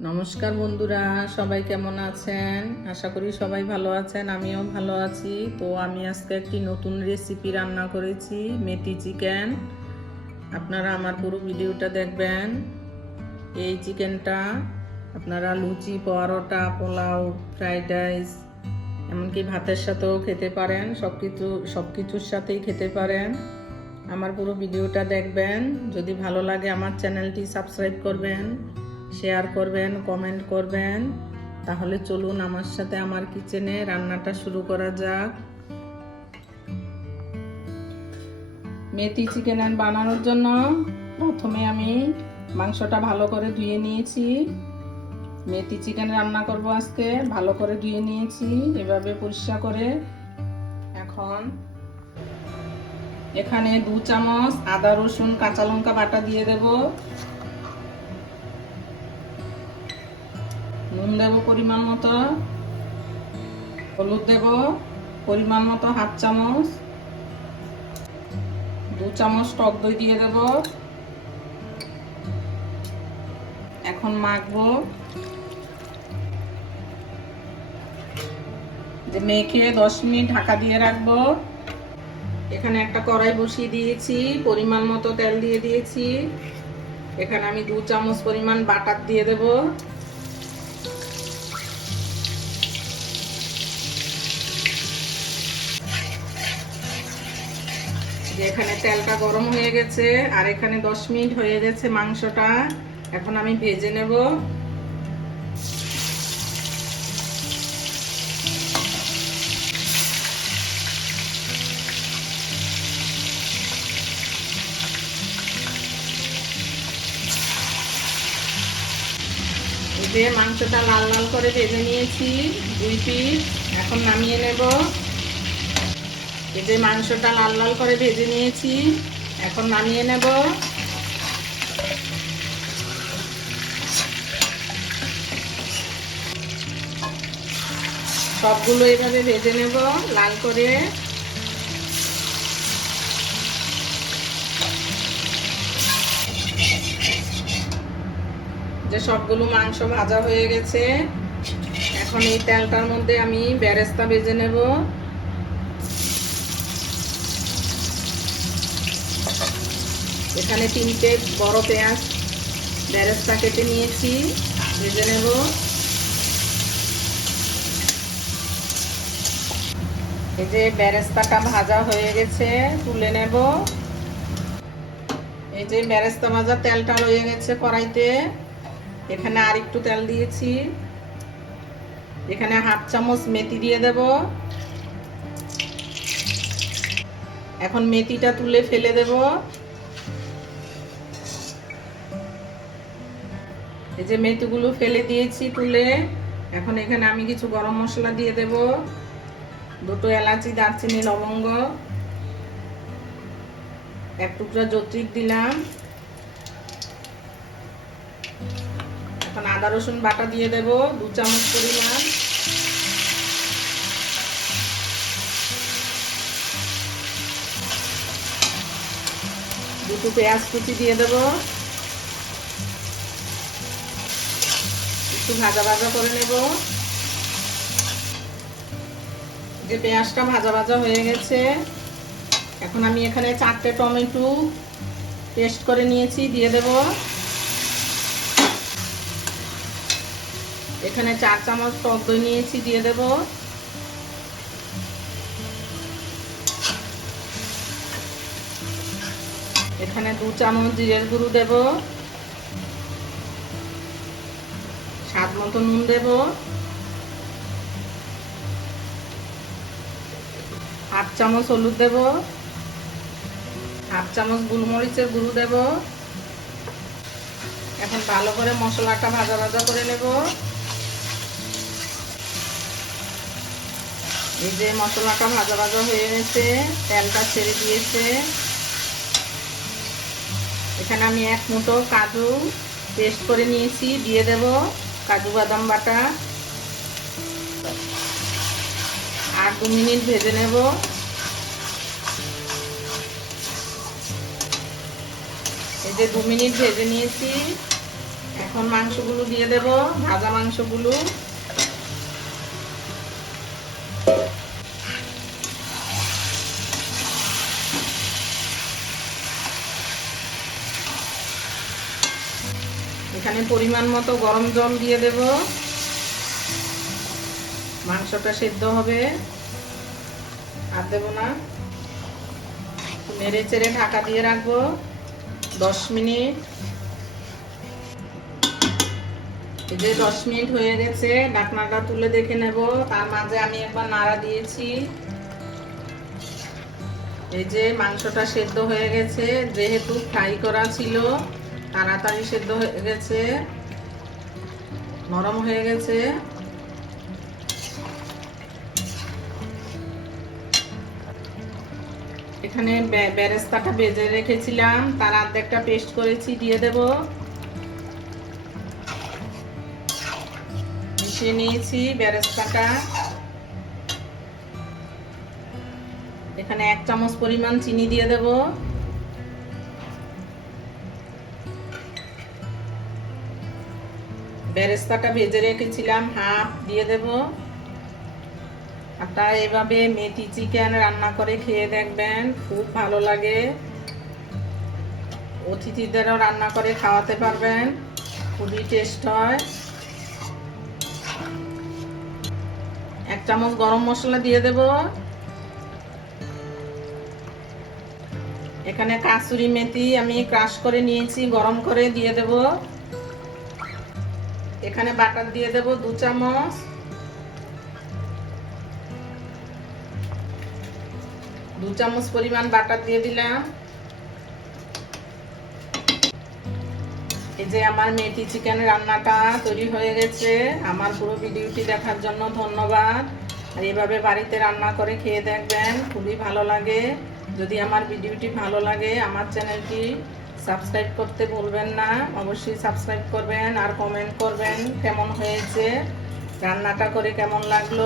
নমস্কার বন্ধুরা, সবাই কেমন আছেন? আশা করি সবাই ভালো আছেন, আমিও ভালো আছি। তো আমি আজকে একটি নতুন রেসিপি রান্না করেছি, মেথি চিকেন। আপনারা আমার পুরো ভিডিওটা দেখবেন। এই চিকেনটা আপনারা লুচি, পরোটা, পোলাও, ফ্রাইড রাইস, এমনকি ভাতের সাথেও খেতে পারেন সব কিছু সব কিছুর সাথেই খেতে পারেন। আমার পুরো ভিডিওটা দেখবেন। যদি ভালো লাগে আমার চ্যানেলটি সাবস্ক্রাইব করবেন। শেয়ার করবেন কমেন্ট করবেন। তাহলে চলুন আমার সাথে আমার কিচেনে রান্নাটা শুরু করা যাক। মেথি চিকেন বানানোর জন্য প্রথমে আমি মাংসটা ভালো করে ধুয়ে নিয়েছি। মেথি চিকেন রান্না করব আজকে, ভালো করে ধুয়ে নিয়েছি, এভাবে পরিষ্কার করে। এখন এখানে দু চামচ আদা, রসুন, কাঁচা লঙ্কা বাটা দিয়ে দেব। নুন দেব পরিমাণ মতো, হলুদ দেব পরিমাণ মতো, হাফ চামচ, দু চামচ টক দই দিয়ে দেব। এখন মাখবো। যে মেখে দশ মিনিট ঢাকা দিয়ে রাখব। এখানে একটা কড়াই বসিয়ে দিয়েছি, পরিমাণ মতো তেল দিয়ে দিয়েছি। এখানে আমি দু চামচ পরিমাণ বাটার দিয়ে দেব। যে এখানে তেলটা গরম হয়ে গেছে, আর এখানে দশ মিনিট হয়ে গেছে মাংসটা। এখন আমি ভেজে নেব। মাংসটা লাল লাল করে ভেজে নিয়েছি, দুই পিস। এখন নামিয়ে নেব। এই যে মাংসটা লাল লাল করে ভেজে নিয়েছি। এখন নামিয়ে নেব। সবগুলো এভাবে ভেজে নেব লাল করে। যে সবগুলো মাংস ভাজা হয়ে গেছে। এখন এই তেলটার মধ্যে আমি বেরেস্তা ভেজে নেব। এখানে তিনটে বড় পেঁয়াজ বেরেস্তা কেটে নিয়েছি, ভেজে নেব। এই যে বেরেস্তাটা ভাজা হয়ে গেছে, তুলে নেব। এই যে বেরেস্তা ভাজা তেলটা রয়ে গেছে কড়াইতে। এখানে আর একটু তেল দিয়েছি। এখানে হাফ চামচ মেথি দিয়ে দেব। এখন মেথিটা তুলে ফেলে দেব। এই যে মেথিগুলো ফেলে দিয়েছি তুলে। এখন এখানে আমি কিছু গরম মশলা দিয়ে দেব। দুটো এলাচি, দারচিনি, লবঙ্গ। এক টুকরা জত্রিক দিলাম। এখন আদা, রসুন বাটা দিয়ে দেব, দু চামচ পরিমাণ। দুটো পেঁয়াজ কুচি দিয়ে দেব। একটু ভাজা ভাজা করে নেব। যে পেঁয়াজটা ভাজা ভাজা হয়ে গেছে। এখন আমি এখানে চারটে টমেটো পেস্ট করে নিয়েছি, দিয়ে দেব। এখানে চার চামচ টক দই নিয়েছি, দিয়ে দেব। এখানে দু চামচ জিরের গুঁড়ো দেব। স্বাদ মতো নুন দেব। হাফ চামচ হলুদ দেব। হাফ চামচ গুলমরিচের গুঁড়ো দেব। এখন ভালো করে মশলাটা ভাজা ভাজা করে নেব। এই যে মশলাটা ভাজা ভাজা হয়ে গেছে, তেলটা ছেড়ে দিয়েছে। এখানে আমি এক মুঠো কাজু পেস্ট করে নিয়েছি, দিয়ে দেব। কাজু বাদাম বাটা। আর দু মিনিট ভেজে নেব। এই যে দু মিনিট ভেজে নিয়েছি। এখন মাংসগুলো দিয়ে দেব, ভাজা মাংসগুলো। এখানে পরিমাণ মতো গরম জল দিয়ে দেব। মাংসটা সেদ্ধ হবে। আর দেব না। নেড়ে চেড়ে ঢাকা দিয়ে রাখব। দশ মিনিট। এই যে দশ মিনিট হয়ে গেছে, ঢাকনাটা তুলে দেখে নেব। তার মাঝে আমি একবার নাড়া দিয়েছি। এই যে মাংসটা সেদ্ধ হয়ে গেছে, যেহেতু ফ্রাই করা ছিল। তাড়াতাড়ি সেদ্ধ হয়ে গেছে। নরম হয়ে গেছে। এখানে বেরেস্তাটা বেজে রেখেছিলাম। তার অর্ধেকটা পেস্ট করেছি, দিয়ে দেব। মিশিয়ে নিয়েছি বেরেস্তাটা। এখানে এক চামচ পরিমাণ চিনি দিয়ে দেব। বেরেস্তাটা ভেজে রেখেছিলাম, হাফ দিয়ে দেব। আপনারা এভাবে মেথি চিকেন রান্না করে খেয়ে দেখবেন, খুব ভালো লাগে। অতিথিদেরও রান্না করে খাওয়াতে পারবেন, খুবই টেস্ট হয়। এক চামচ গরম মশলা দিয়ে দেব। এখানে কাসুরি মেথি আমি ক্রাশ করে নিয়েছি, গরম করে দিয়ে দেব। এখানে বাটার দিয়ে দেব দু চামচ। দু চামচ পরিমাণ বাটার দিয়ে দিলাম। এই যে আমার মেথি চিকেন রান্নাটা তৈরি হয়ে গেছে। আমার পুরো ভিডিওটি দেখার জন্য ধন্যবাদ। আর এভাবে বাড়িতে রান্না করে খেয়ে দেখবেন, খুবই ভালো লাগে। যদি আমার ভিডিওটি ভালো লাগে, আমার চ্যানেলটি সাবস্ক্রাইব করতে ভুলবেন না। অবশ্যই সাবস্ক্রাইব করবেন আর কমেন্ট করবেন কেমন হয়েছে, রান্নাটা করে কেমন লাগল।